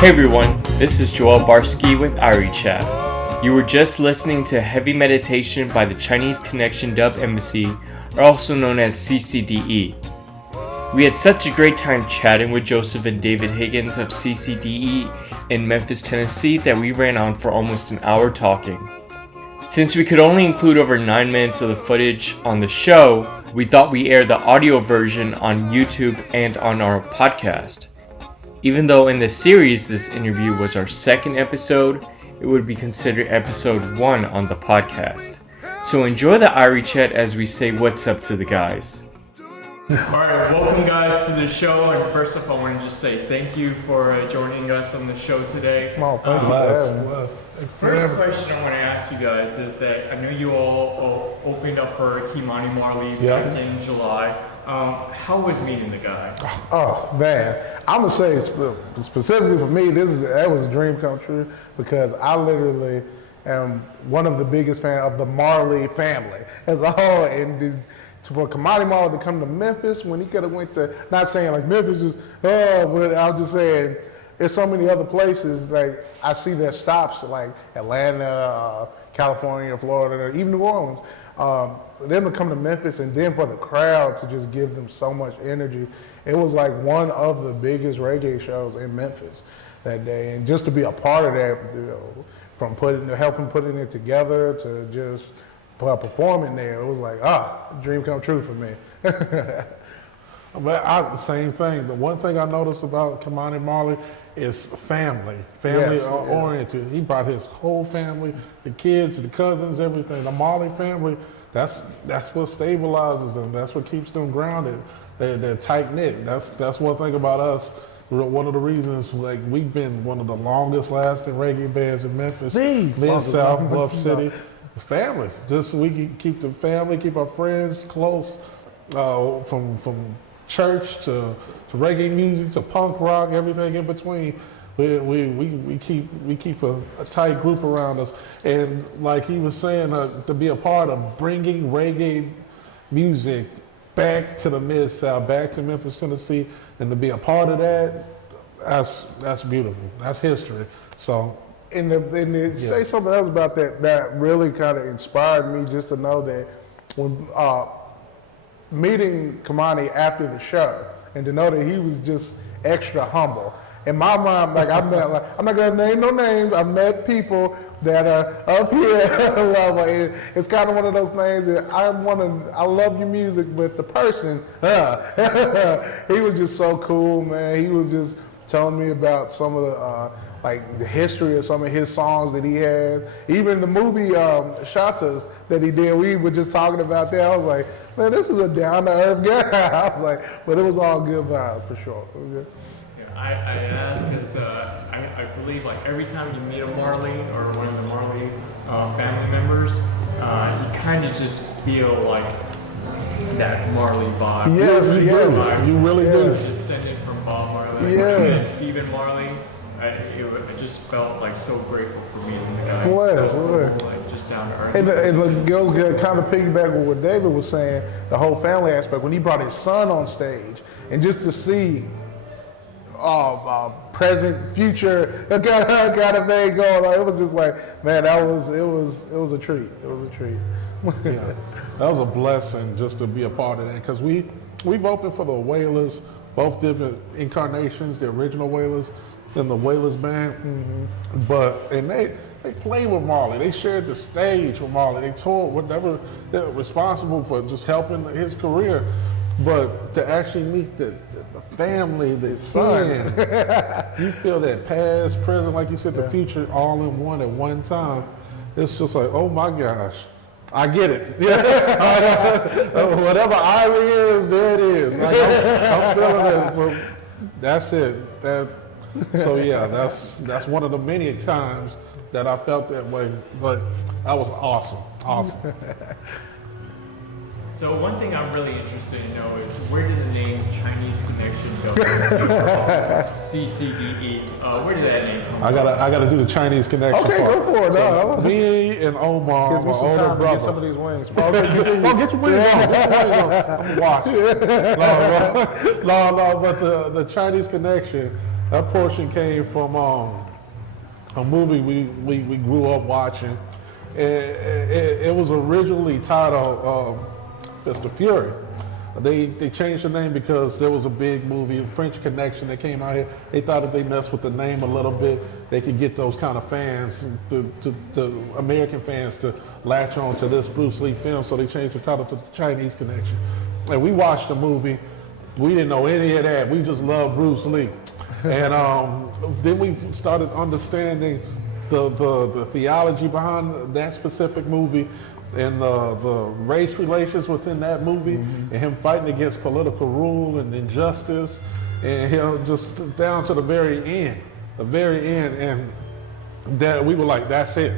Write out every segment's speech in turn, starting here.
Hey everyone, this is Joel Barsky with Irie Chat. You were just listening to Heavy Meditation by the Chinese Connection Dub Embassy, or also known as CCDE. We had such a great time chatting with Joseph and David Higgins of CCDE in Memphis, Tennessee that we ran on for almost an hour talking. Since we could only include over 9 minutes of the footage on the show, we thought we air the audio version on YouTube and on our podcast. Even though in the series this interview was our second episode, it would be considered episode 1 on the podcast. So enjoy the Irie Chat as we say what's up to the guys. Alright, welcome guys to the show, and first off I want to just say thank you for joining us on the show today. First question I want to ask you guys is that I know you all opened up for Kimani Marley back in July. How was meeting the guy? Oh man, I'm gonna say specifically for me, that was a dream come true because I literally am one of the biggest fans of the Marley family as a whole. And for Kimani Marley to come to Memphis when he could have went to, not saying like Memphis is, but I was just saying there's so many other places like I see their stops like Atlanta, California, Florida, even New Orleans. For them to come to Memphis and then for the crowd to just give them so much energy, it was like one of the biggest reggae shows in Memphis that day. And just to be a part of that, from helping putting it together to just performing there, it was like, dream come true for me. But the same thing. The one thing I noticed about Kimani Marley is family oriented. He brought his whole family, the kids, the cousins, everything. The Marley family, that's what stabilizes them. That's what keeps them grounded. They're tight knit. That's one thing about us. One of the reasons, like, we've been one of the longest lasting reggae bands in Memphis, Mid-South, Bluff City. Family. Just we can keep the family, keep our friends close, from church to reggae music to punk rock, everything in between. We keep a tight group around us, and like he was saying, to be a part of bringing reggae music back to the Mid-South, back to Memphis, Tennessee, and to be a part of that, that's beautiful. That's history. So. And say something else about that really kind of inspired me just to know that when meeting Kimani after the show and to know that he was just extra humble. In my mind, like I met, like, I'm not gonna name no names. I met people that are up here at a level. It's kind of one of those things that I love your music, but the person, he was just so cool, man. He was just telling me about some of the like the history of some of his songs that he had. Even the movie Shatas that he did, we were just talking about that. I was like, man, this is a down-to-earth guy. I was like, but it was all good vibes for sure. I ask because I believe like every time you meet a Marley or one of the Marley family members, you kind of just feel like that Marley vibe. Yes, you really do. Descended from Bob Marley, and Stephen Marley. I just felt like so grateful for meeting the guy. Like just down to earth. And go kind of piggyback with what David was saying, the whole family aspect, when he brought his son on stage, and just to see present, future, kind of thing going on, it was just like, man, it was a treat. It was a treat. Yeah, that was a blessing just to be a part of that, because we've opened for the Wailers, both different incarnations, the original Wailers and the Wailers band, and they played with Marley. They shared the stage with Marley. They toured whatever. They're responsible for just helping his career, but to actually meet the family, the son, you feel that past, present, like you said, the future all in one at one time. It's just like, oh my gosh. I get it. Whatever Irie is, there it is. Like, I'm feeling it. That's it. So yeah, that's one of the many times that I felt that way. But that was awesome. So one thing I'm really interested to know is where did the name Chinese Connection go from? CCDE. Where did that name come from? I gotta do the Chinese Connection. Okay, part. go for it. So me and Omar, my older brother. Get some of these wings. Get your wings on. I'm watching. No, but the Chinese Connection That portion came from a movie we grew up watching. It was originally titled Fist of Fury. They changed the name because there was a big movie, French Connection, that came out here. They thought if they messed with the name a little bit, they could get those kind of fans, to American fans, to latch on to this Bruce Lee film. So they changed the title to Chinese Connection. And we watched the movie. We didn't know any of that. We just loved Bruce Lee. And then we started understanding the theology behind that specific movie, and the race relations within that movie, and him fighting against political rule and injustice, and him just down to the very end, and that we were like, that's it.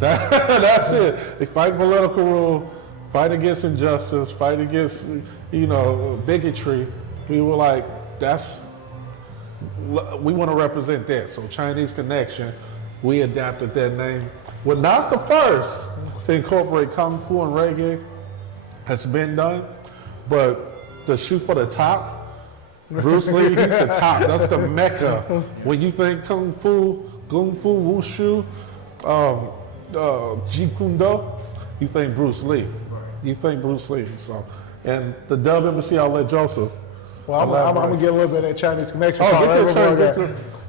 That's it. They fight political rule, fight against injustice, fight against, bigotry. We were like, we want to represent that. So Chinese Connection, we adapted that name. We're not the first to incorporate Kung Fu and reggae. Has been done, but to shoot for the top, Bruce Lee, he's the top. That's the mecca. When you think Kung Fu, Wushu, Jeet Kune Do, you think Bruce Lee. You think Bruce Lee. So, and the Dub Embassy, I'll let Joseph. Well, I'm going to get a little bit of that Chinese Connection.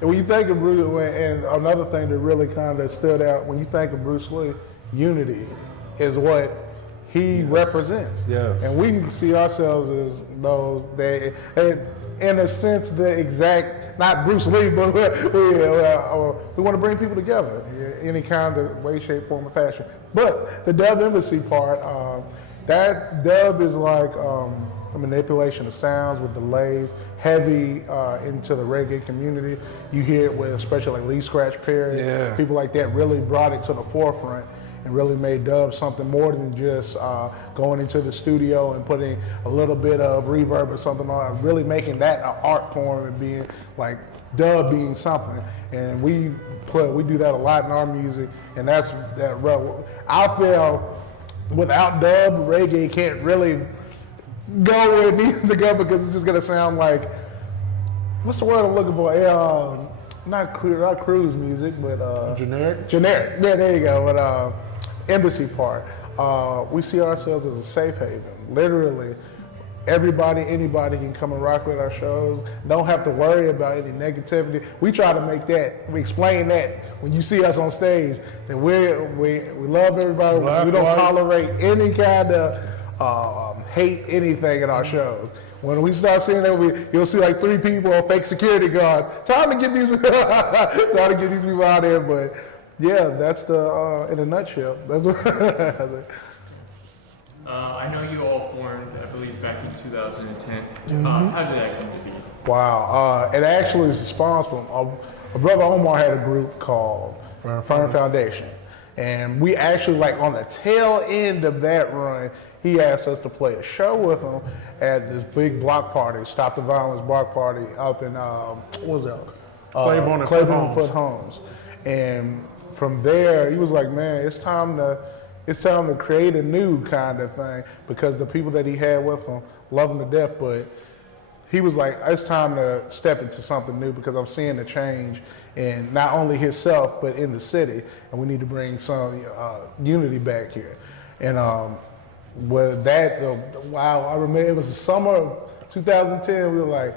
And when you think of Bruce, and another thing that really kind of stood out, when you think of Bruce Lee, unity is what he represents. Yes. And we see ourselves as those that, in a sense, the exact, not Bruce Lee, but we want to bring people together in any kind of way, shape, form, or fashion. But the Dub Embassy part, that dub is like a manipulation of sounds with delays, heavy into the reggae community. You hear it with, especially like Lee Scratch Perry, people like that really brought it to the forefront and really made dub something more than just going into the studio and putting a little bit of reverb or something on, really making that an art form and being like dub being something. And we do that a lot in our music, and that's that out there. Without dub, reggae can't really go where it needs to go, because it's just gonna sound like, what's the word I'm looking for? Not cruise music, but generic. Yeah, there you go. But embassy part, we see ourselves as a safe haven. Literally, anybody can come and rock with our shows. Don't have to worry about any negativity. We try to we explain that when you see us on stage, that we love everybody. We don't tolerate any kind of hate anything in our shows. When we start seeing that, you'll see like 3 people on fake security guards. Time to get these people out there. But yeah, that's in a nutshell. That's what. I know you all formed, I believe, back in 2010. How did that come to be? Wow. It actually is spawned from a brother Omar had a group called Fern Foundation. And we actually, like on the tail end of that run, he asked us to play a show with him at this big block party, Stop the Violence block party up in, what was that? Claiborne Foot Homes. And from there, he was like, man, it's time to create a new kind of thing, because the people that he had with him love him to death, but he was like, it's time to step into something new, because I'm seeing a change in not only himself, but in the city, and we need to bring some unity back here. And with that, I remember it was the summer of 2010, we were like,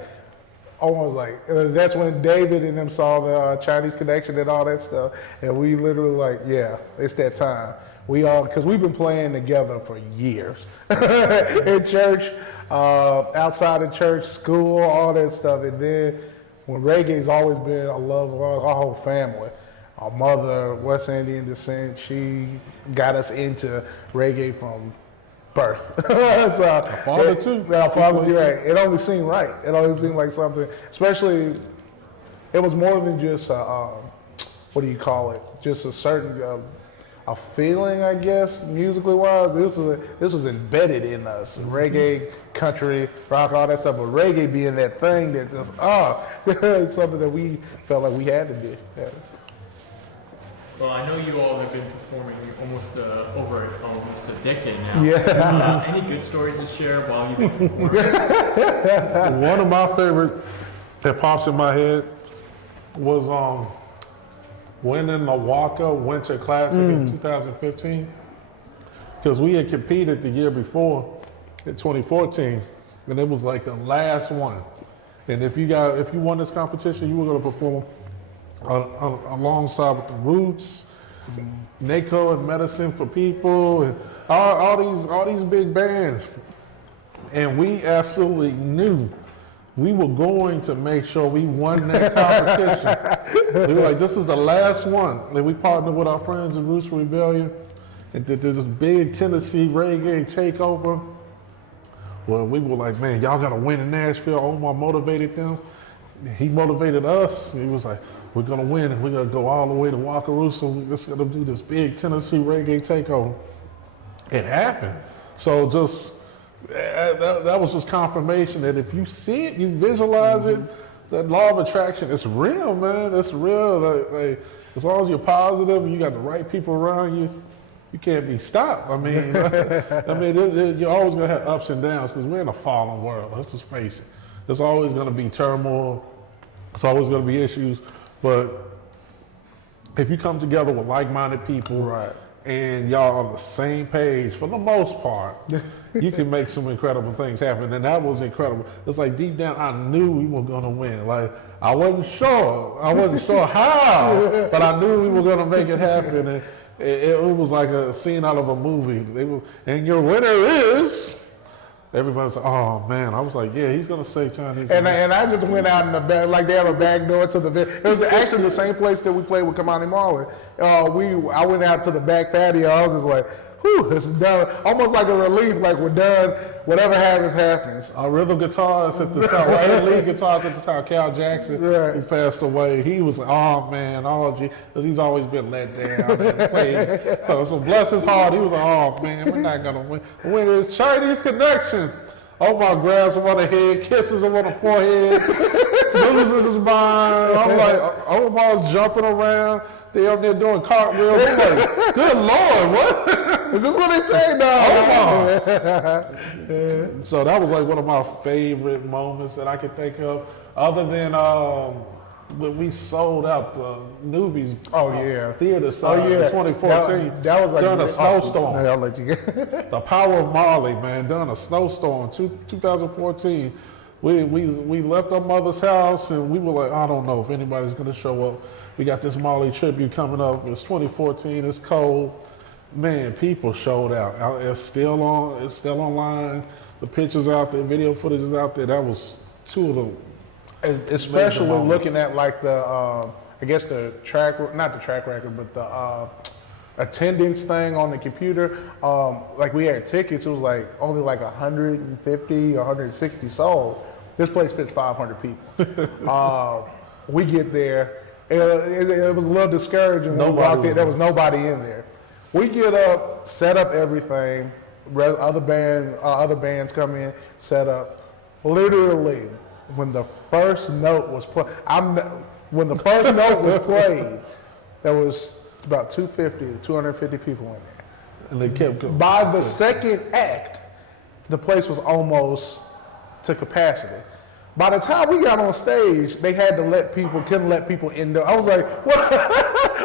almost like, that's when David and them saw the Chinese Connection and all that stuff, and we literally like, yeah, it's that time. Because we've been playing together for years in church, outside of church, school, all that stuff. And then when reggae's always been a love of our whole family. Our mother, West Indian descent, she got us into reggae from birth. Our father too. Our father too, right. It only seemed right. It always seemed like something, especially, it was more than just what do you call it? Just a certain, a feeling, I guess, musically wise. This was embedded in us. Reggae, country, rock, all that stuff. But reggae being that thing that just it's something that we felt like we had to do. Yeah. Well, I know you all have been performing over almost a decade now. Yeah. Any good stories to share while you've been performing? One of my favorite that pops in my head was winning the Walker Winter Classic in 2015, because we had competed the year before in 2014, and it was like the last one. And if you won this competition, you were going to perform alongside with the Roots, NACO and Medicine for People, and all these big bands. And we absolutely knew we were going to make sure we won that competition. We were like, this is the last one. And we partnered with our friends in Roots Rebellion and did this big Tennessee reggae takeover. Well, we were like, man, y'all got to win in Nashville. Omar motivated them. He motivated us. He was like, we're going to win and we're going to go all the way to Wakarusa. We're just going to do this big Tennessee reggae takeover. It happened. So just, that was just confirmation that if you see it, you visualize it, that law of attraction, it's real, man. It's real. Like, as long as you're positive and you got the right people around you, you can't be stopped. I mean, you're always going to have ups and downs because we're in a fallen world. Let's just face it. There's always going to be turmoil. There's always going to be issues. But if you come together with like-minded people, right, and y'all on the same page, for the most part, you can make some incredible things happen. And that was incredible. It's like deep down, I knew we were going to win. Like, I wasn't sure how, but I knew we were going to make it happen. And it was like a scene out of a movie. And your winner is... Everybody's like, oh man. I was like, yeah, he's gonna say Chinese. And I just went out in the back, like they have a back door to the. It was actually the same place that we played with Kamani Marley. I went out to the back patio. I was just like, whew, it's done. Almost like a relief, like we're done. Whatever happens, happens. Our rhythm guitarist at the time, our lead guitarist at the time, Cal Jackson, right, who passed away. He was like, oh man, because he's always been let down. So bless his heart, he was like, oh man, we're not gonna win. Win is Chinese Connection. Omar grabs him on the head, kisses him on the forehead, loses his mind. I'm like, Omar's jumping around. They up there doing cartwheels. I'm like, good Lord, what? Is this what they say now? So that was like one of my favorite moments that I could think of. Other than when we sold out the Newbies theater side in 2014. That was like during a snowstorm. I'll let you get The power of Marley, man, during a snowstorm, 2014. We left our mother's house and we were like, I don't know if anybody's gonna show up. We got this Marley tribute coming up. It's 2014. It's cold. Man, people showed out. It's still online. The pictures out there, video footage is out there. That was two of them. Especially looking at like the, I guess not the track record, but the attendance thing on the computer. Like we had tickets, it was like only like 150 or 160 sold. This place fits 500 people. We get there. It was a little discouraging when we walked in. There was nobody in there. We get up, set up everything. Other bands come in, set up. Literally, when the first note was played, there was about 250 to 250 people in there. And they kept going. By the second act, the place was almost to capacity. By the time we got on stage, they had to couldn't let people in there. I was like, what?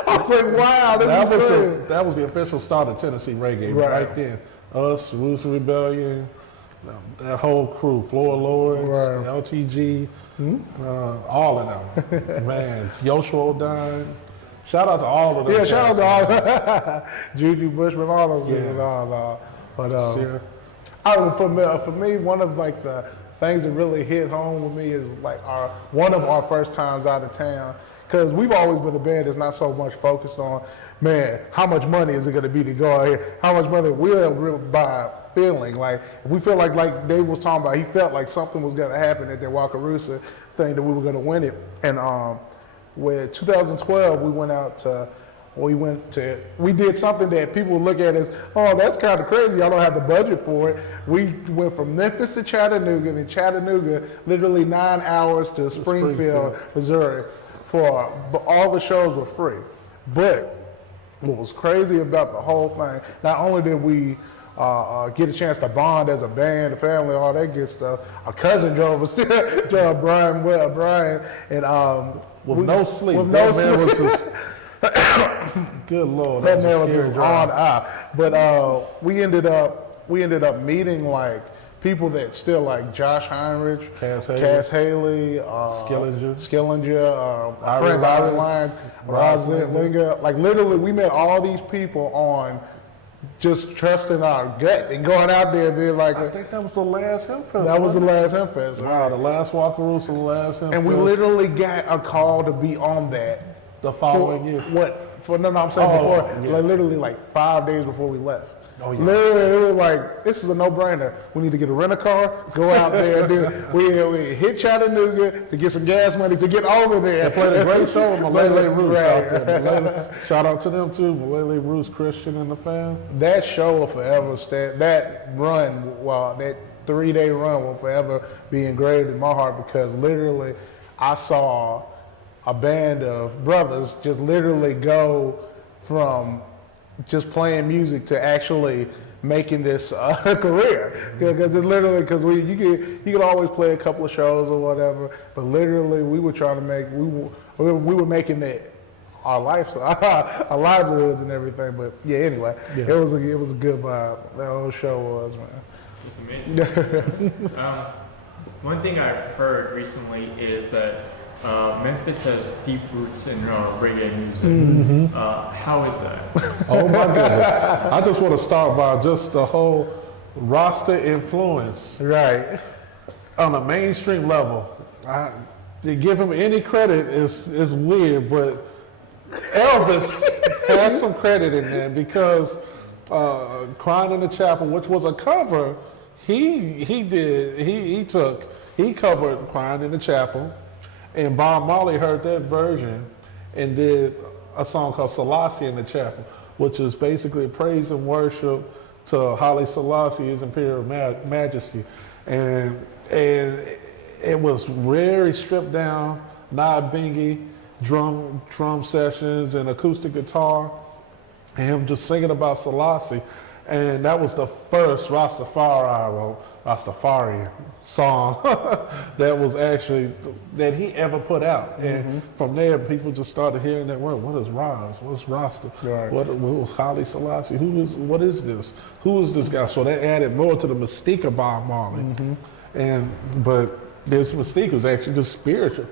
I was like, wow, that was the official start of Tennessee reggae right then. Us, Roots Rebellion, that whole crew, Floor Lords, LTG, all of them. Man, Yoshua O'Dine. Shout out to all of them. Yeah, shout out to all Juju Bushman, all of them. But for me, one of like the things that really hit home with me is like one of our first times out of town, because we've always been a band that's not so much focused on, man, how much money is it going to be to go out here? How much money we'll buy feeling. Like, if we feel like Dave was talking about, he felt like something was going to happen at that Wakarusa thing, that we were going to win it. And with 2012, we did something that people would look at as, oh, that's kind of crazy. I don't have the budget for it. We went from Memphis to Chattanooga, and then Chattanooga, literally 9 hours to Springfield, Missouri. All the shows were free. But what was crazy about the whole thing, not only did we get a chance to bond as a band, the family, all that good stuff. Our cousin drove us, drove Brian, and with no sleep. With no man sleep. was just, good Lord, that man was scary just drive. on eye. But we ended up meeting like people that still like Josh Heinrich, Cass Haley, Skillinger, friends Irie Lyons, Razit Linga. Like literally, we met all these people on just trusting our gut and going out there and being like. I think that was the last Hempfest. That was the last Hempfest. Wow, the last Walkaroos, the last Hempfest. And we literally got a call to be on that the following year. I'm saying before, like literally like 5 days before we left. Oh, yeah. Literally, it was like, this is a no-brainer. We need to get a rental-car, go out there, we hit Chattanooga to get some gas money to get over there. They played a great show with Malign Roots Right. out there. Shout out to them too, Malign Roots, Christian and the fam. That show will forever stand, that run, that 3-day run will forever be engraved in my heart because literally I saw a band of brothers just literally go from just playing music to actually making this career, because it's literally you could always play a couple of shows or whatever, but literally we were trying to make we were making it our life, our livelihoods and everything. But yeah, anyway, it was a good vibe. That whole show was, man. It's amazing. One thing I've heard recently is that Memphis has deep roots in reggae music. Mm-hmm. How is that? Oh my goodness. I just want to start by just the whole roster influence. Right. On a mainstream level. To give him any credit is weird, but Elvis has some credit in there because Crying in the Chapel, which was a cover, he covered Crying in the Chapel. And Bob Marley heard that version and did a song called Selassie in the Chapel, which is basically praise and worship to Haile Selassie, His Imperial Majesty. And it was very stripped down, Nod Bingy, drum sessions and acoustic guitar, and him just singing about Selassie. And that was the first Rastafarian song that was actually, that he ever put out. And from there, people just started hearing that word. What is Ras? What's Rasta? Right. What was Haile Selassie? What is this? Who is this guy? So that added more to the mystique of Bob Marley. But this mystique was actually just spiritual,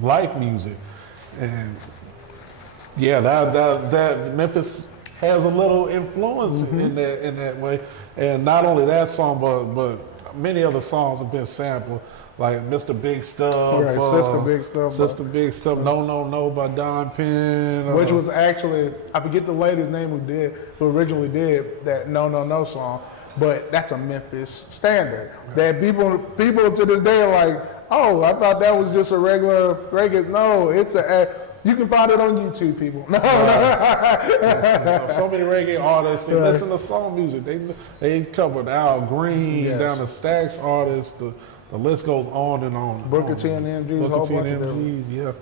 life music. And yeah, that Memphis has a little influence in that way, and not only that song, but many other songs have been sampled, like Mr. Big Stuff, Right, Sister Big Stuff, No by Don Penn, which was actually, I forget the lady's name who originally did that No song, but that's a Memphis standard. That people to this day are like, oh, I thought that was just a regular reggae. No, you can find it on YouTube, people. No. So many reggae artists, they listen to soul music. They covered Al Green, down to Stax artists. The list goes on and on. Booker T and MGs, Booker T and MGs, yeah.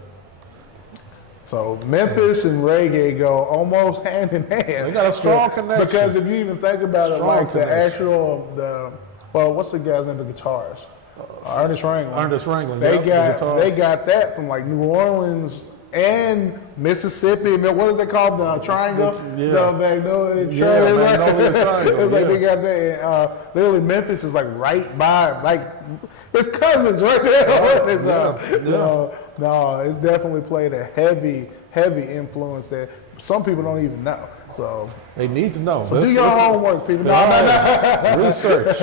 So Memphis and reggae go almost hand in hand. They got a strong connection. Because if you even think about it, like what's the guy's name? The guitarist, Ernest Ranglin. Ernest Ranglin. They got that from like New Orleans and Mississippi. What is it called? The triangle? The Magnolia Triangle. It's like they got that. Literally, Memphis is like right by, like, it's cousins right there. No, it's definitely played a heavy influence that some people don't even know. So they need to know. So do your homework, people. Research.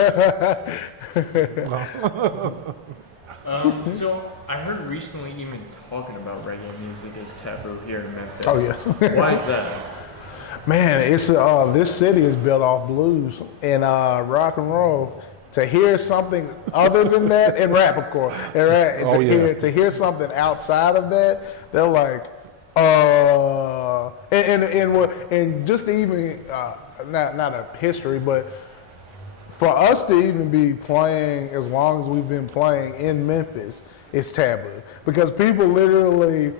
So I heard recently even talking about reggae music is taboo here in Memphis. Oh yes. Why is that? Man, it's this city is built off blues and rock and roll. To hear something other than that, and rap, of course, to hear something outside of that, they're like, and just to even not a history, but for us to even be playing as long as we've been playing in Memphis, it's taboo because people literally.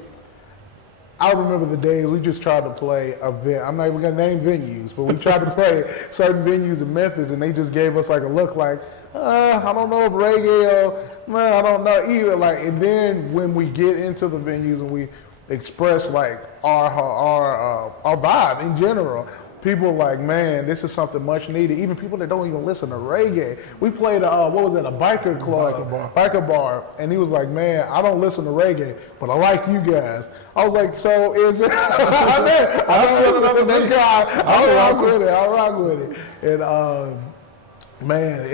I remember the days we just tried to play I'm not even gonna name venues, but we tried to play certain venues in Memphis, and they just gave us like a look like, I don't know if reggae or, man, I don't know either. Like, and then when we get into the venues and we express like our vibe in general, people are like, man, this is something much needed. Even people that don't even listen to reggae. We played what was it, a biker club, biker bar, and he was like, man, I don't listen to reggae, but I like you guys. I was like, so is it? I rock with it. And man,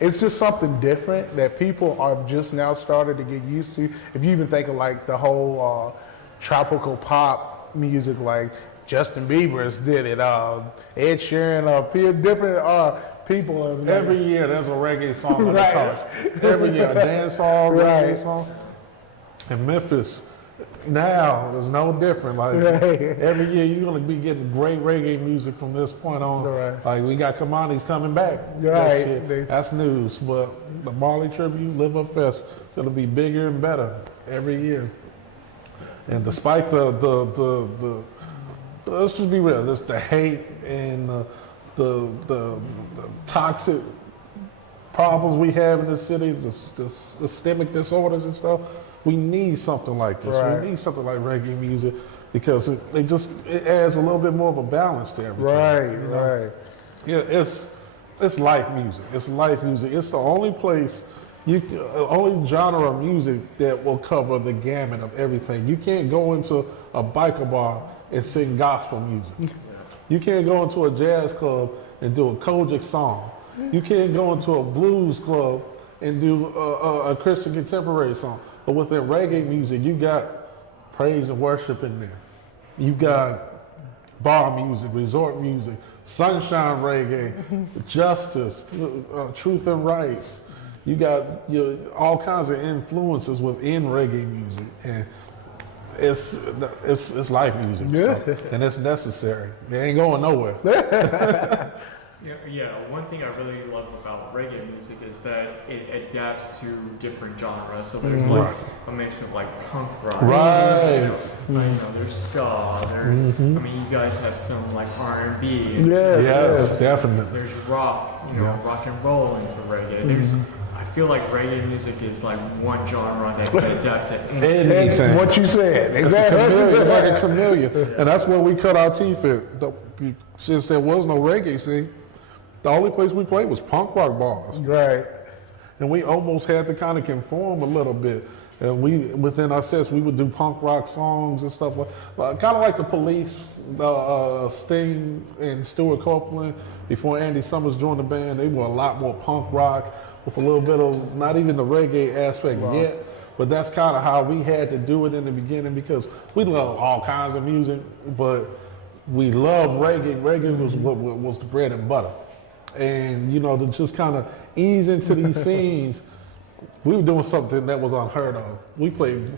it's just something different that people are just now starting to get used to. If you even think of like the whole tropical pop music, like Justin Bieber's did it, Ed Sheeran, different people. Every year there's a reggae song on the coast. Every year, a dance hall, reggae song. In Memphis, now it's no different. Like every year you're gonna be getting great reggae music from this point on. Right. Like we got Kamani's coming back. Right. That's news. But the Marley Tribute Live Up Fest is gonna be bigger and better every year. And despite the let's just be real, there's the hate and the toxic problems we have in the city, the systemic disorders and stuff. We need something like this. Right. We need something like reggae music because it adds a little bit more of a balance to everything. Right. Yeah, it's life music. It's life music. It's the only place, only genre of music that will cover the gamut of everything. You can't go into a biker bar and sing gospel music. You can't go into a jazz club and do a Kojic song. You can't go into a blues club and do a Christian contemporary song. But within reggae music, you got praise and worship in there. You've got bar music, resort music, sunshine reggae, justice, truth and rights. You got all kinds of influences within reggae music, and it's life music, so, and it's necessary. It ain't going nowhere. Yeah, one thing I really love about reggae music is that it adapts to different genres. So there's like a mix of like punk rock, right? There's ska. There's, I mean, you guys have some like R&B. Yes, definitely. There's rock, rock and roll into reggae. There's, I feel like reggae music is like one genre that can adapt to anything. What you said, exactly. It's like a chameleon, and that's where we cut our teeth at. Since there was no reggae scene, the only place we played was punk rock bars. Right. And we almost had to kind of conform a little bit. And within our sets, we would do punk rock songs and stuff kind of like the Police, Sting and Stuart Copeland. Before Andy Summers joined the band, they were a lot more punk rock with a little bit of, not even the reggae aspect yet, but that's kind of how we had to do it in the beginning because we love all kinds of music, but we love reggae. Reggae was what was the bread and butter. And, to just kind of ease into these scenes, we were doing something that was unheard of. We played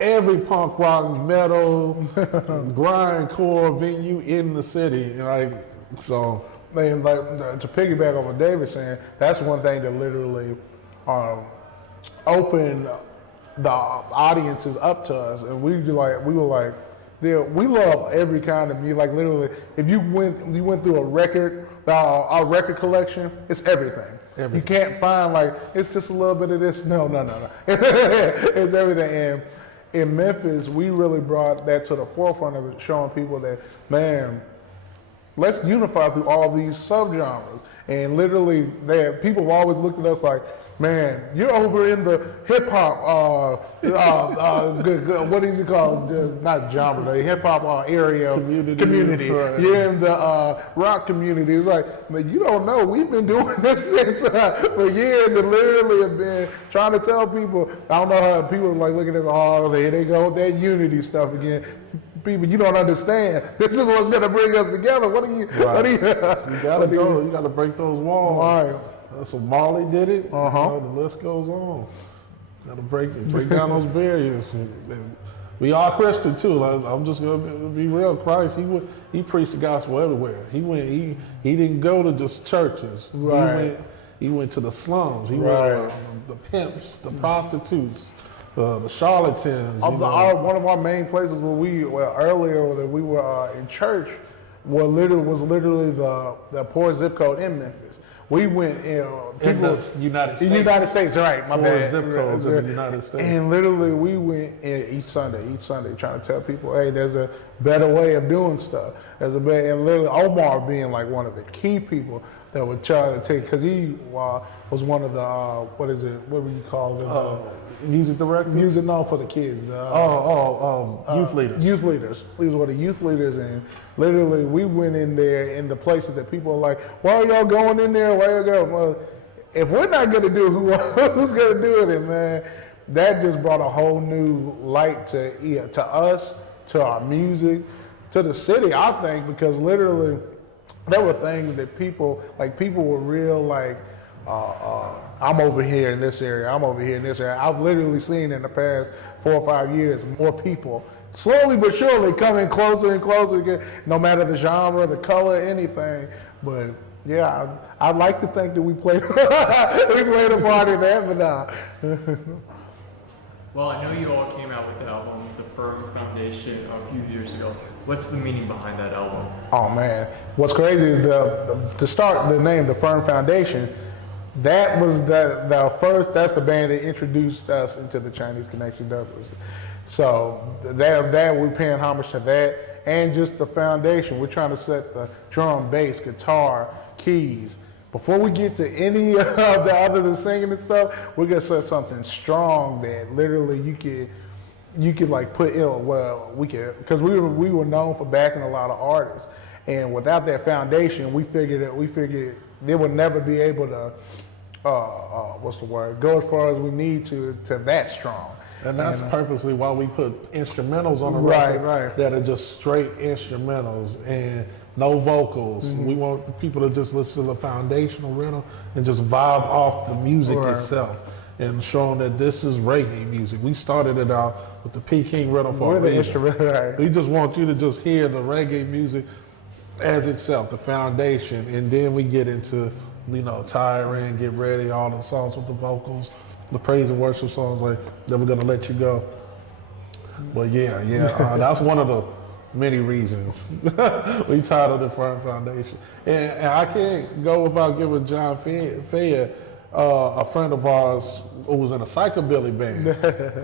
every punk rock, metal, grindcore venue in the city. So, man, to piggyback on what David's saying, that's one thing that literally opened the audiences up to us. And we were like, we love every kind of music. Like literally, if you went through a record collection, it's everything. You can't find it's just a little bit of this. No. It's everything. And in Memphis, we really brought that to the forefront of it, showing people that, man, let's unify through all these subgenres. And literally, people have always looked at us like, man, you're over in the hip hop, what is it called? Not genre, the hip hop area community. Right. You're in the rock community. It's like, man, you don't know. We've been doing this since for years, and literally have been trying to tell people. I don't know how people are looking at here they go with that unity stuff again. People, you don't understand. This is what's going to bring us together. You gotta break those walls. Right. So Marley did it. The list goes on. Got to break down those barriers. And we are Christian too. I'm just gonna be real. Christ, he preached the gospel everywhere. He didn't go to just churches. Right. He went to the slums. He went to the pimps, the prostitutes, the charlatans. One of our main places where earlier that we were in church was literally the poorest zip code in Memphis. We went in the United States. In the United States, right? My bad. Zip codes in the United States. And literally, we went in each Sunday, trying to tell people, hey, there's a better way of doing stuff. And literally, Omar being like one of the key people that would try to take, because he was one of the what would you call them? Music directors? Music, no, for the kids. Youth leaders. Youth leaders. He was one of the youth leaders, and literally we went in there in the places that people are like, why are y'all going in there? Why y'all go? Well, if we're not going to do it, who's going to do it? And man, that just brought a whole new light to us, to our music, to the city, I think, because literally there were things that people were real like, I'm over here in this area, I'm over here in this area. I've literally seen in the past 4 or 5 years more people slowly but surely coming closer and closer again, no matter the genre, the color, anything. But yeah, I'd like to think that we played a part in that, but nah. Well, I know you all came out with the album, The Firm Foundation, a few years ago. What's the meaning behind that album? Oh man, what's crazy is the name, The Firm Foundation. That was that's the band that introduced us into the Chinese Connection Doubles. So that we're paying homage to that, and just the foundation. We're trying to set the drum, bass, guitar, keys. Before we get to any of the other than singing and stuff, we're gonna set something strong that literally you could like put in. Well, we could, because we were known for backing a lot of artists, and without that foundation, we figured they would never be able to go as far as we need to that strong. And that's purposely why we put instrumentals on the record that are just straight instrumentals and no vocals. Mm-hmm. We want people to just listen to the foundational rhythm and just vibe off the music itself, and showing that this is reggae music. We started it out with the Peking rhythm for a reason. We just want you to just hear the reggae music as itself, the foundation, and then we get into, Tire In, Get Ready, all the songs with the vocals, the praise and worship songs like Never Gonna Let You Go. But that's one of the many reasons we titled The Firm Foundation. And I can't go without giving John Fayette, a friend of ours who was in a psychobilly band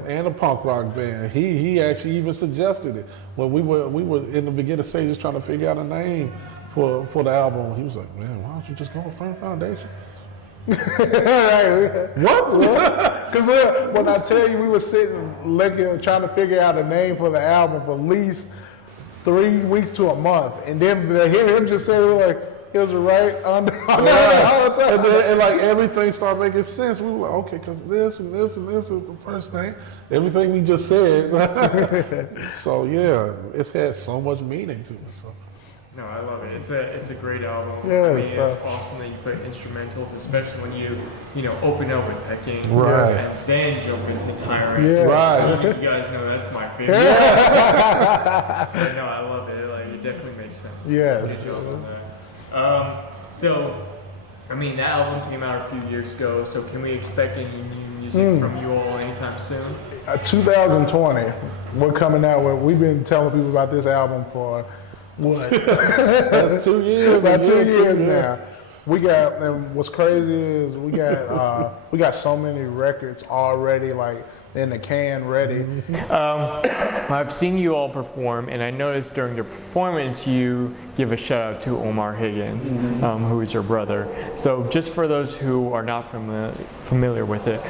and a punk rock band. He actually even suggested it when we were in the beginning stages trying to figure out a name for the album. He was like, man, why don't you just go with Firm Foundation? What? Because when I tell you, we were sitting looking, trying to figure out a name for the album for at least 3 weeks to a month, and then to hear him just say, like, it was right under and like everything started making sense. We were like, okay, because this and this and this is the first thing. Everything we just said. So yeah, it's had so much meaning to it. So. No, I love it. It's a great album. Yeah, it's awesome that you put instrumentals, especially when you open up with Peking, and then jump into Tyrant. Yeah, right. So you guys know that's my favorite. But no, I love it. Like, it definitely makes sense. Yes. Good job on that. That album came out a few years ago. So can we expect any new music from you all anytime soon? 2020, we're coming out with. We've been telling people about this album for. What? 2 years. About 2 years now. We got, and what's crazy is we got so many records already, like in the can, ready. I've seen you all perform, and I noticed during the performance you give a shout out to Omar Higgins, who is your brother. So just for those who are not familiar with it,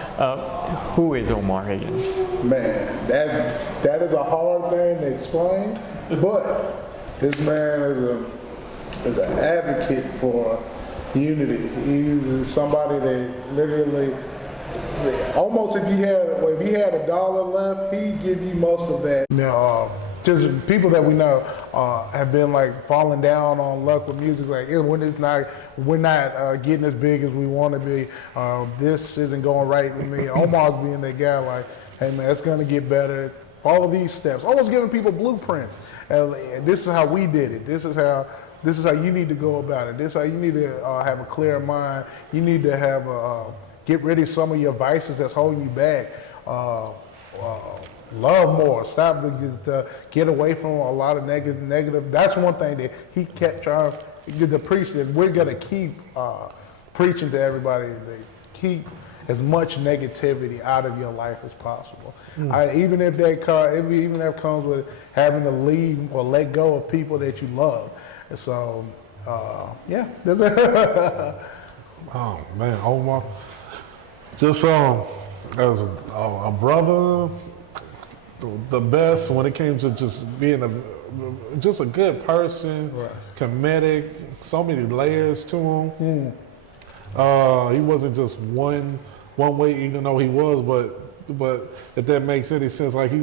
who is Omar Higgins? Man, that is a hard thing to explain, but. This man is an advocate for unity. He's somebody that literally, almost if he had $1 left, he'd give you most of that. Just people that we know have been like falling down on luck with music. Like we're not getting as big as we want to be. This isn't going right with me. Omar's being that guy. Like, hey man, it's gonna get better. Follow these steps. Almost giving people blueprints. And this is how we did it. This is how you need to go about it. This is how you need to have a clear mind. You need to have get rid of some of your vices that's holding you back. love more. Stop to just get away from a lot of negative. That's one thing that he kept trying to preach, that we're gonna keep preaching to everybody, to keep as much negativity out of your life as possible. Even if that comes with having to leave or let go of people that you love. So yeah, that's it. Oh man, Omar, just as a brother, the best when it came to just being a good person, Right. comedic, so many layers to him. He wasn't just one way, even though he was, but if that makes any sense, like he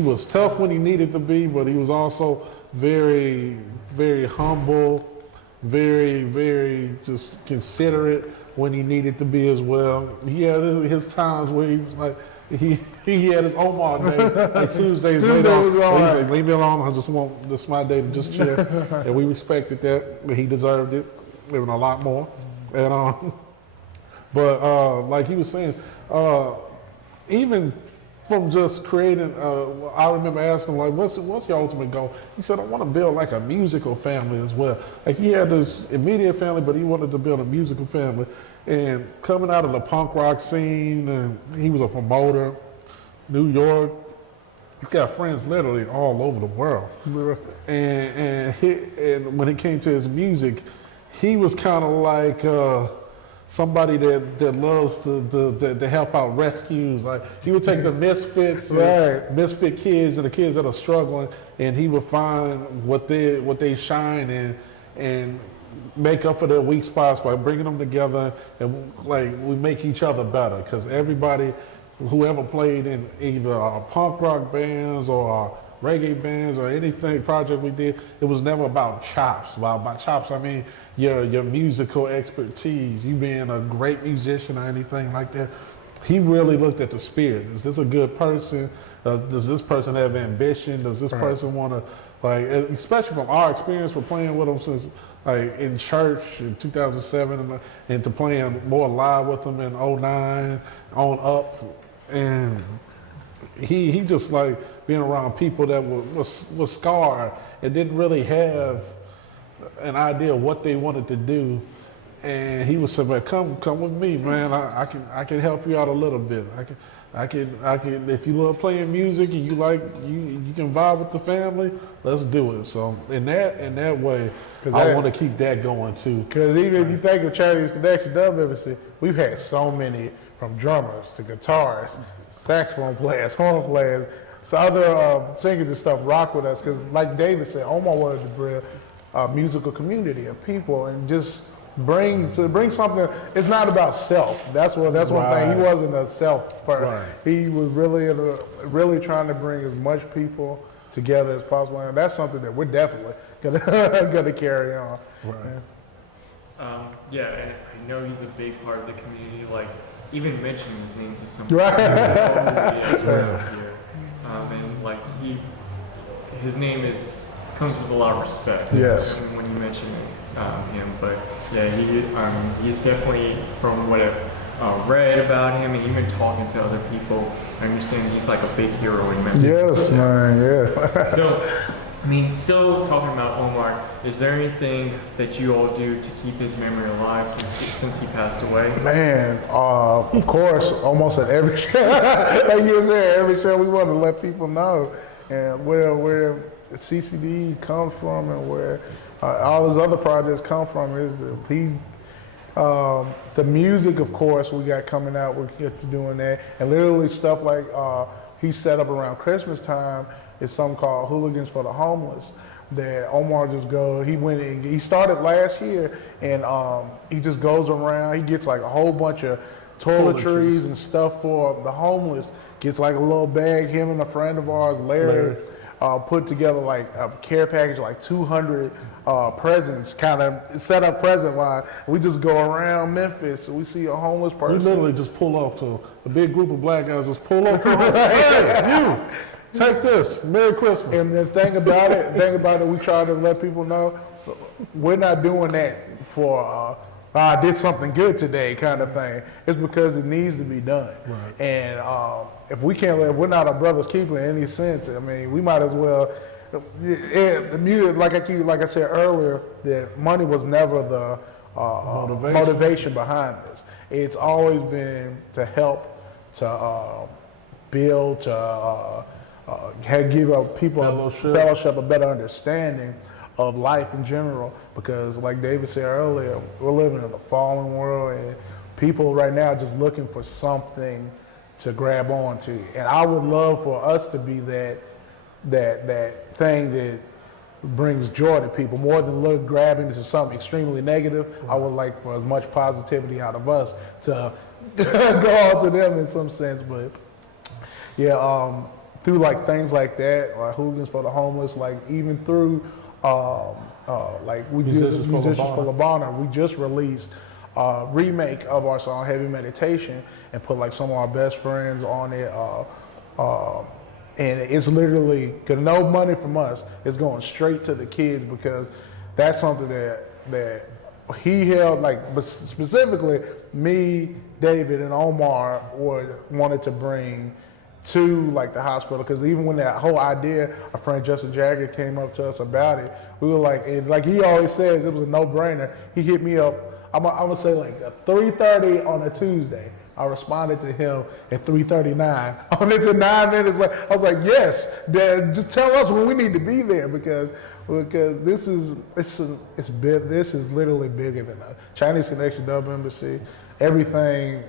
was tough when he needed to be, but he was also very, very humble, very, very just considerate when he needed to be as well. He had his times where he was like, he had his Omar day, like Tuesdays. Tuesday was all right. He's like, leave me alone. This is my day to just chill. And we respected that, but he deserved it, even a lot more. And but like he was saying, even from just creating, I remember asking him, like, what's your ultimate goal? He said, I want to build like a musical family as well. Like he had this immediate family, but he wanted to build a musical family. And coming out of the punk rock scene, and he was a promoter, New York. He's got friends literally all over the world. And when it came to his music, he was kind of like somebody that loves to help out rescues. Like he would take the misfits, misfit kids, and the kids that are struggling, and he would find what they shine in, and make up for their weak spots by bringing them together, and like we make each other better, because everybody, whoever played in either our punk rock bands or our reggae bands or anything project we did, it was never about chops. By chops, I mean your musical expertise, you being a great musician or anything like that. He really looked at the spirit. Is this a good person? Does this person have ambition? Does this person want to, like, especially from our experience for playing with him since like in church in 2007 and to playing more live with him in 09 on up, and he just like being around people that was scarred and didn't really have an idea of what they wanted to do. And he was saying, man, come with me, man. I can help you out a little bit. I can if you love playing music and you can vibe with the family, let's do it. So in that way, I want to keep that going too. Because even if you think of Chinese Connection Dub Embassy, we've had so many, from drummers to guitarists, saxophone players, horn players, so other singers and stuff rock with us. Because like David said, Omar wanted to bring a musical community of people and just bring something. It's not about self. That's one thing. He wasn't a self person. Right. He was really trying to bring as much people together as possible, and that's something that we're definitely gonna carry on. Right. Yeah, and I know he's a big part of the community. Like even mentioning his name to someone. Right. Here. And like his name comes with a lot of respect. Yes. When you mention him, but yeah, he's definitely, from what I've read about him and even talking to other people, I understand he's like a big hero in Memphis. Yes, man. Yeah. So, I mean, still talking about Omar, is there anything that you all do to keep his memory alive since he passed away? Man, of course, almost at every show, like you said, every show we want to let people know, and where CCD comes from and where all his other projects come from is the music, of course, we got coming out. We're doing that, and literally stuff like he set up around Christmas time is something called Hooligans for the Homeless. That Omar just he started last year, and he just goes around. He gets like a whole bunch of toiletries and stuff for the homeless. Gets like a little bag. Him and a friend of ours, Larry. Put together like a care package, like 200 presents, kind of set up present-wise. We just go around Memphis, we see a homeless person. We literally just pull up to a big group of black guys, just pull up to them. Hey, you, take this, Merry Christmas. And the thing about it, we try to let people know, we're not doing that for I did something good today kind of thing. It's because it needs to be done. Right. And if we can't, if we're not our brother's keeper in any sense, I mean, we might as well. The music, like I said earlier, that money was never the motivation behind this. It's always been to help, to build, to give people fellowship, a better understanding of life in general. Because, like David said earlier, we're living in a fallen world, and people right now are just looking for something to grab onto. And I would love for us to be that thing that brings joy to people more than grabbing into something extremely negative. I would like for as much positivity out of us to go out to them in some sense. But yeah, through like things like that, like Hooligans for the Homeless, like even through like we do Musicians for Labana, we just released a remake of our song Heavy Meditation and put like some of our best friends on it. And it's literally, cause no money from us, it's going straight to the kids, because that's something that he held, like specifically me, David, and Omar wanted to bring to like the hospital. Because even when that whole idea, our friend Justin Jagger came up to us about it, we were like, and like he always says, it was a no-brainer. He hit me up, I'm gonna say like 3:30 on a Tuesday. I responded to him at 3:39. On into 9 minutes later, I was like, "Yes, Dad, just tell us when we need to be there, because this is big. This is literally bigger than us. Chinese Connection Dub Embassy, everything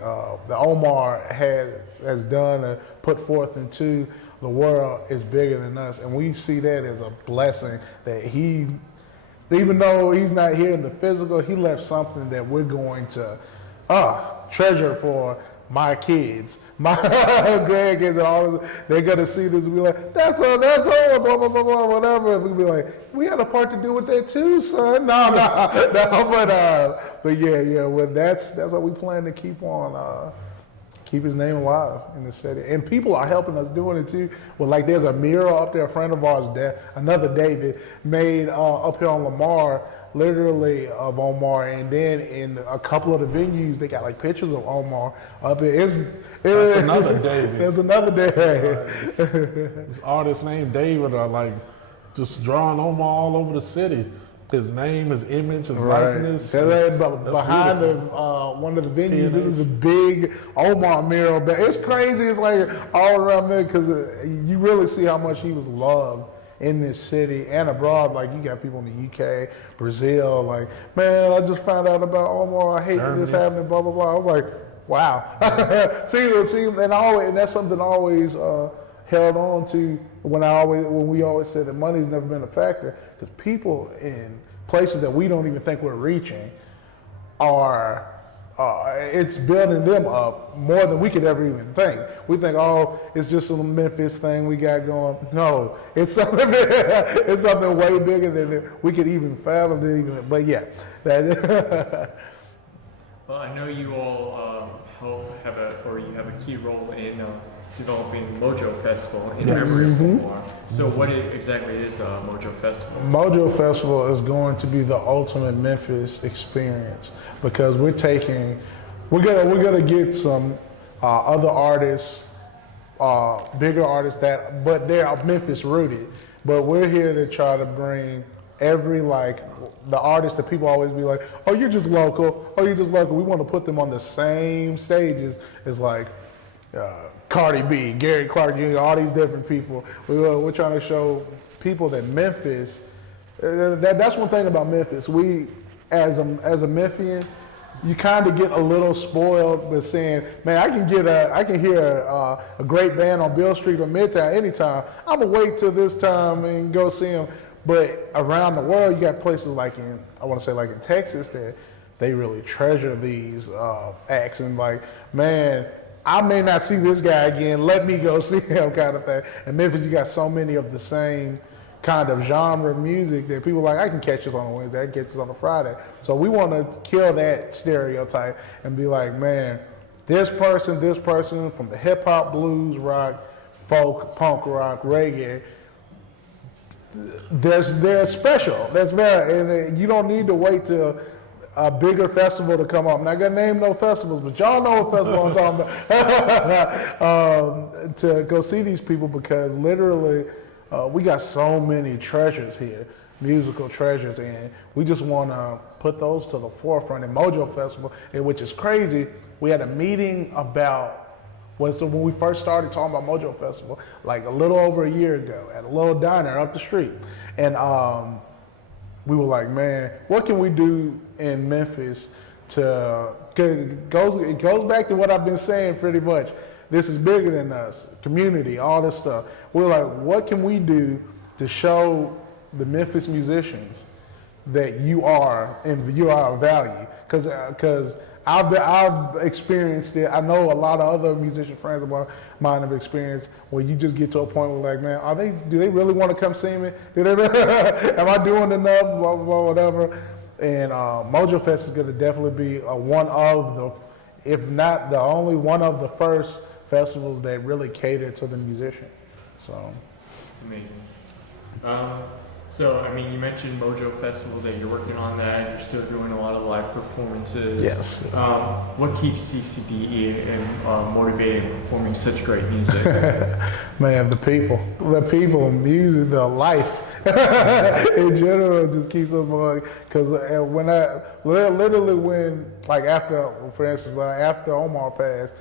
that Omar has done and put forth into the world is bigger than us, and we see that as a blessing that he, even though he's not here in the physical, he left something that we're going to treasure for my kids, my grandkids, and all this. They're gonna see this and be like, that's all, blah, blah, blah, blah, whatever. And we'll be like, we had a part to do with that too, son. No, but yeah, well, that's what we plan to keep on, keep his name alive in the city. And people are helping us doing it too. Well, like there's a mural up there, a friend of ours, another David, made up here on Lamar, literally of Omar, and then in a couple of the venues they got like pictures of Omar up here. That's another David. There's another David. Right. This artist named David are like just drawing Omar all over the city. His name, his image, his likeness. Behind one of the venues, this is a big Omar mural. But it's crazy. It's like all around there, because you really see how much he was loved in this city and abroad. Like you got people in the UK, Brazil, like, man, I just found out about Omar. I hate this happening, blah, blah, blah. I was like, wow. And that's something I always held on to when we always said that money's never been a factor, because people in places that we don't even think we're reaching are, it's building them up more than we could ever even think. We think, oh, it's just some Memphis thing we got going. No, it's something way bigger than we could even fathom. But yeah. Well, I know you all have a key role in developing Mojo Festival in memory of Omar. So what exactly is Mojo Festival? Mojo Festival is going to be the ultimate Memphis experience, because we're gonna get some other artists, bigger artists but they're Memphis rooted. But we're here to try to bring the artists that people always be like, oh, you're just local. Oh, you're just local. We want to put them on the same stages as like Cardi B, Gary Clark Jr., all these different people. We're trying to show people that Memphis, that's one thing about Memphis. We, as a Memphian, you kind of get a little spoiled with saying, man, I can hear a great band on Beale Street or Midtown anytime. I'm gonna wait till this time and go see them. But around the world, you got places like in Texas, that they really treasure these acts, and like, man, I may not see this guy again, let me go see him, kind of thing. In Memphis, you got so many of the same kind of genre music that people are like, I can catch this on a Wednesday, I can catch this on a Friday. So we want to kill that stereotype and be like, man, this person from the hip hop, blues, rock, folk, punk rock, reggae, they're special. That's very, and you don't need to wait till a bigger festival to come up. I'm not gonna name no festivals, but y'all know what festival I'm talking about. To go see these people because literally we got so many treasures here, musical treasures, and we just want to put those to the forefront. In Mojo Festival, and which is crazy, we had a meeting about. So when we first started talking about Mojo Festival, like a little over a year ago, at a little diner up the street, and we were like, man, what can we do in Memphis to? Cause it goes back to what I've been saying pretty much. This is bigger than us, community, all this stuff. We're like, what can we do to show the Memphis musicians that you are and you are of value? Because I've experienced it. I know a lot of other musician friends of mine have experienced where you just get to a point where like, man, do they really want to come see me? Am I doing enough? Whatever. And Mojo Fest is going to definitely be one of the, if not the only one of the first festivals that really cater to the musician. So it's amazing. So, I mean, you mentioned Mojo Festival that you're working on that. You're still doing a lot of live performances. Yes. What keeps CCDE and motivated in performing such great music? Man, the people, music, the life in general just keeps us going. Because when after, for instance, after Omar passed,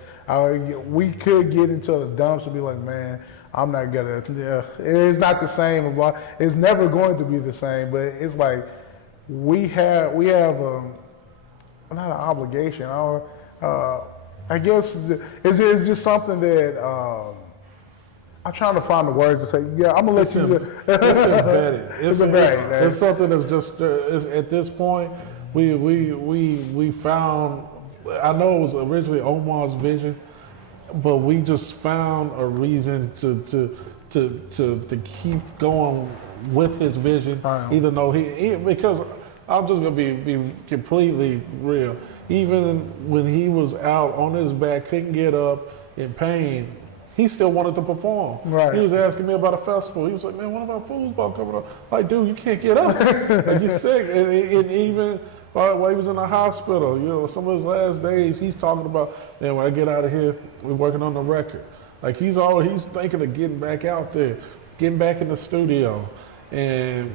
we could get into the dumps and be like, man, I'm not gonna. Yeah, it's not the same. It's never going to be the same. But it's like we have not an obligation. I guess it's just something that I'm trying to find the words to say. Yeah, I'm gonna let you. It's embedded. It's embedded. It's something that's just at this point. We found. I know it was originally Omar's vision. But we just found a reason to keep going with his vision, even though because I'm just gonna be completely real. Even when he was out on his back, couldn't get up in pain, he still wanted to perform. Right. He was asking me about a festival. He was like, man, what about foosball coming up? Like, dude, you can't get up. Like, you're sick. And even while he was in the hospital, you know, some of his last days, he's talking about, man, when I get out of here, we're working on the record. Like, he's thinking of getting back out there, getting back in the studio. And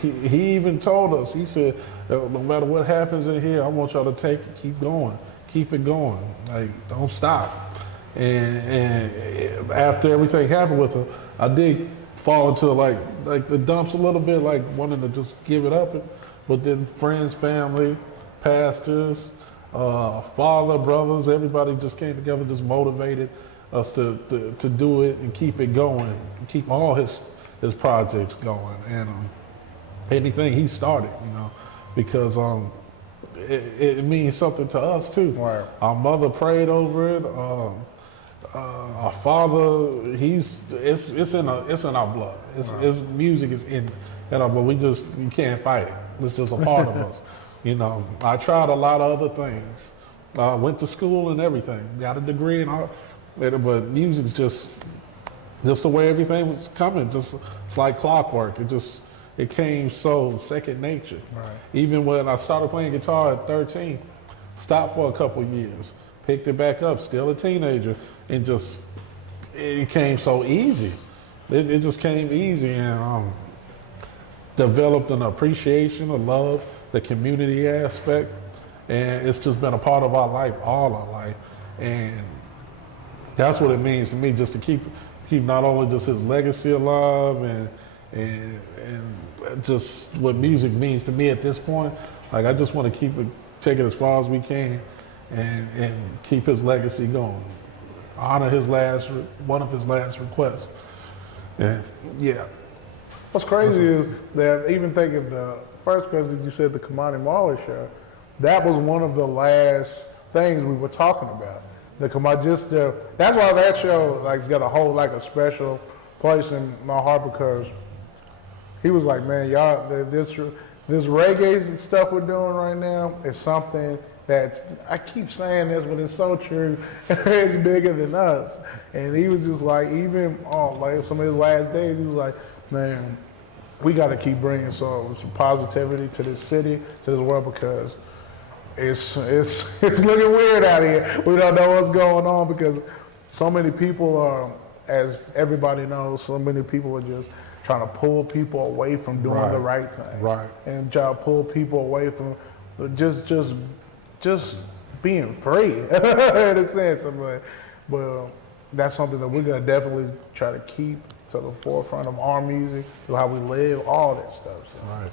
he even told us, he said, no matter what happens in here, I want y'all to keep going, keep it going. Like, don't stop. And after everything happened with him, I did fall into like the dumps a little bit, like wanting to just give it up. But then friends, family, pastors, father, brothers, everybody just came together, just motivated us to do it and keep it going, and keep all his projects going, and anything he started, you know, because it means something to us too. Right. Our mother prayed over it. Our father, it's in our blood. It's music is in our blood. You can't fight it. It's just a part of us. You know, I tried a lot of other things. Went to school and everything. Got a degree and all, but music's just the way everything was coming. Just it's like clockwork. It came so second nature. Right. Even when I started playing guitar at 13, stopped for a couple years, picked it back up, still a teenager, and it came so easy. It just came easy, and developed an appreciation, a love, the community aspect, and it's just been a part of our life, all our life, and that's what it means to me, just to keep not only just his legacy alive and just what music means to me at this point. Like, I just want to take it as far as we can, and keep his legacy going, honor one of his last requests, and yeah. What's crazy is that even thinking the first question you said, the Kamani Marley show, that was one of the last things we were talking about. That's why that show has got a whole a special place in my heart, because he was like, man, y'all, this reggae stuff we're doing right now is something that's, I keep saying this, but it's so true. It's bigger than us. And he was just like, even some of his last days, he was like, man, we got to keep bringing some positivity to this city, to this world, because it's looking weird out here. We don't know what's going on because so many people are, as everybody knows, so many people are just trying to pull people away from doing the right thing. Right. And try to pull people away from just being free in a sense. But that's something that we're gonna definitely try to keep to the forefront of our music, how we live, all that stuff. So. Right.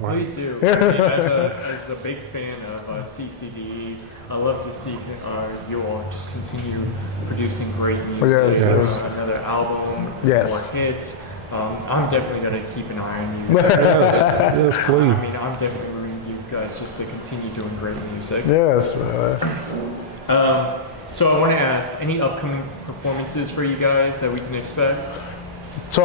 Please do. As a big fan of CCDE, I love to see you all just continue producing great music. Yes. Another album, Yes. more hits. I'm definitely going to keep an eye on you. Yes, please. I mean, I'm definitely rooting you guys just to continue doing great music. Yes. So I want to ask, any upcoming performances for you guys that we can expect? So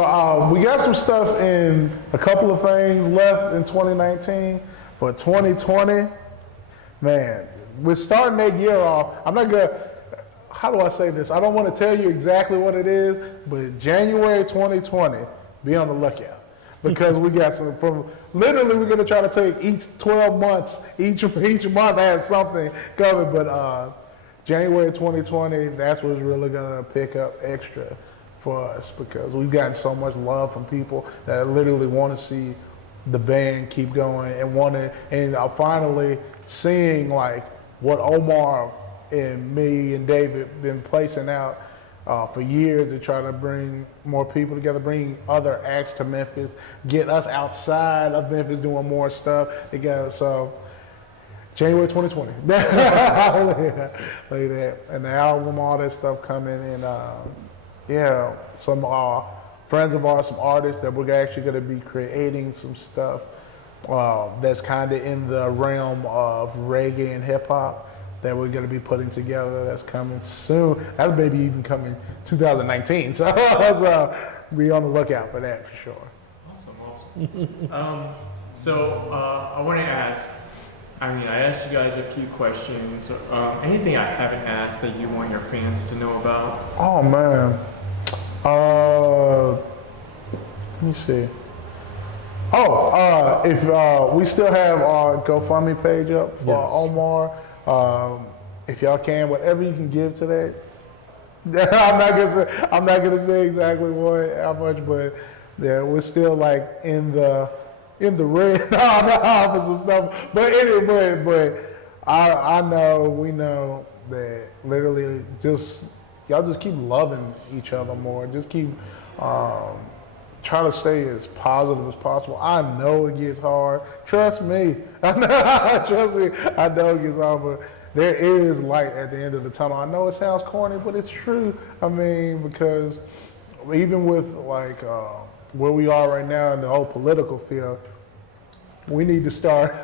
we got some stuff in, a couple of things left in 2019, but 2020, man, we're starting that year off. I'm not gonna, how do I say this? I don't want to tell you exactly what it is, but January 2020, be on the lookout. Because we got some, literally we're gonna try to take each 12 months, each month has something covered, but January 2020, that's what's really gonna pick up extra for us because we've gotten so much love from people that literally want to see the band keep going and finally seeing like what Omar and me and David been placing out for years to try to bring more people together, bring other acts to Memphis, get us outside of Memphis doing more stuff together. So January 2020, like that, and the album, all that stuff coming in. Yeah, some friends of ours, some artists that we're actually going to be creating some stuff that's kind of in the realm of reggae and hip hop that we're going to be putting together. That's coming soon. That maybe even coming 2019. So be on the lookout for that for sure. Awesome. So I want to ask. I mean, I asked you guys a few questions. Anything I haven't asked that you want your fans to know about? Oh man. Let me see. If we still have our GoFundMe page up for Omar, if y'all can, whatever you can give to that. I'm not gonna say exactly how much, but yeah, we're still like in the red office and stuff. But anyway, we know that literally y'all just keep loving each other more. Just keep try to stay as positive as possible. I know it gets hard. Trust me. Trust me. I know it gets hard, but there is light at the end of the tunnel. I know it sounds corny, but it's true. I mean, because even with like where we are right now in the whole political field, we need to start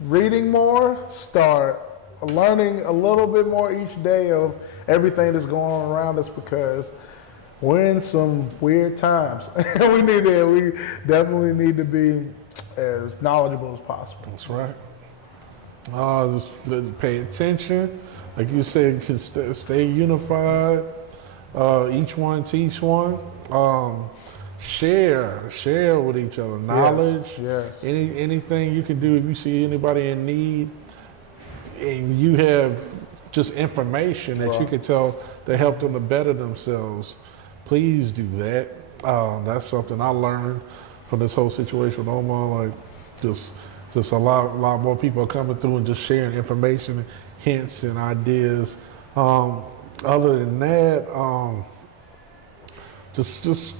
reading more, start learning a little bit more each day of everything that's going on around us because we're in some weird times. we definitely need to be as knowledgeable as possible. That's right. Just pay attention. Like you said, stay unified. Each one teach one. Share with each other. Knowledge. Yes. Anything you can do if you see anybody in need, and you have just information that you can tell to help them to better themselves. Please do that. That's something I learned from this whole situation with Omar. Like, just a lot more people are coming through and just sharing information, hints, and ideas. Other than that, just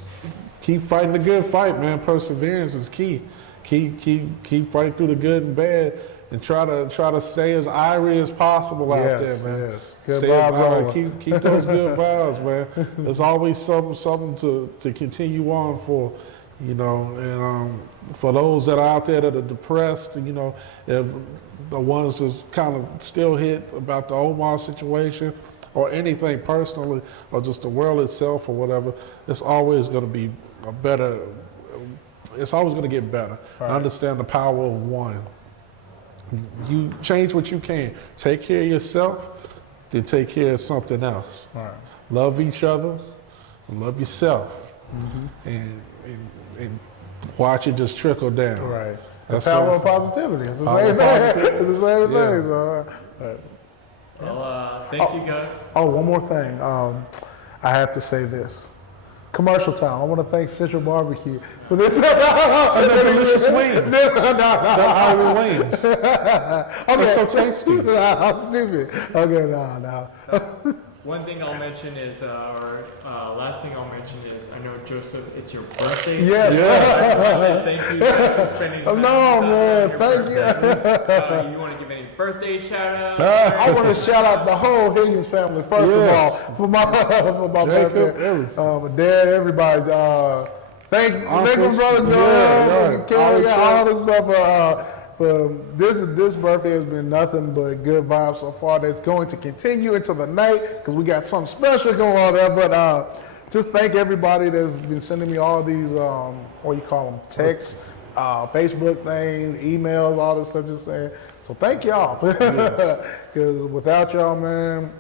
keep fighting the good fight, man. Perseverance is key. Keep fighting through the good and bad, and try to stay as Irie as possible out there, man. Yes. Good Stay as vibes. Irie. Keep those good vibes, man. There's always something to continue on for, you know. And for those that are out there that are depressed, you know, if the ones that's kind of still hit about the Omar situation or anything personally or just the world itself or whatever, it's always going to be it's always going to get better. Right. I understand the power of one. You change what you can. Take care of yourself, then take care of something else. Right. Love each other, love yourself, and watch it just trickle down. Right. The power of positivity. It's the same thing. It's the same thing. So, Well, thank you guys. oh, one more thing. I have to say this. Commercial time. I want to thank Central Barbecue for this. And the delicious wings. No. The Irie wings. Okay. They're so tasty. No, I'm stupid. Okay, no. One thing I'll mention is, last thing I'll mention is, I know Joseph, it's your birthday. Yes. Yeah. Thank you guys for spending time with us man. on your Thank birthday. You want to give any birthday shout outs? I want to shout out the whole Higgins family first of all for my birthday. My dad, everybody. Thank my brother Joel, Kelly, all this stuff. This birthday has been nothing but good vibes so far. That's going to continue into the night because we got something special going on there. But just thank everybody that's been sending me all these what you call them, texts, Facebook things, emails, all this stuff. Just saying. So thank y'all because without y'all, man,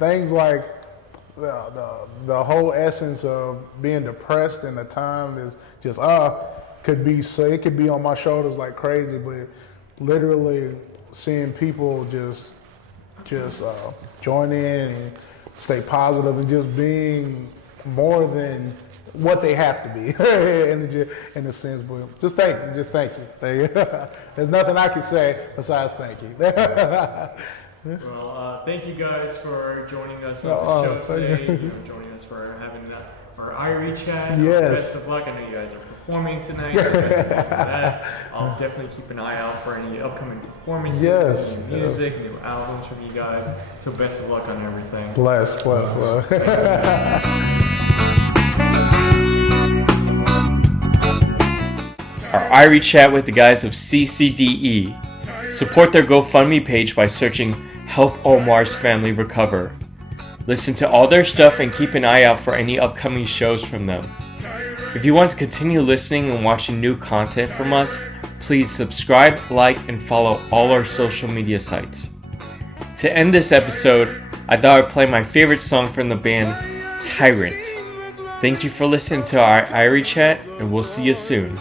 things like the whole essence of being depressed in the time is just could be it could be on my shoulders like crazy, but literally seeing people just join in and stay positive and just being more than what they have to be in a sense. But just thank you. There's nothing I can say besides thank you. Well, thank you guys for joining us on the show today. Joining us for having our Irie Chat. Yes. Best of luck. I know you guys are performing tonight. So best of luck for that. I'll definitely keep an eye out for any upcoming performances, new music, new albums from you guys. So best of luck on everything. Bless. Our Irie Chat with the guys of CCDE. Support their GoFundMe page by searching Help Omar's Family Recover. Listen to all their stuff and keep an eye out for any upcoming shows from them. If you want to continue listening and watching new content from us, please subscribe, like, and follow all our social media sites. To end this episode, I thought I'd play my favorite song from the band, Tyrant. Thank you for listening to our Irie Chat, and we'll see you soon.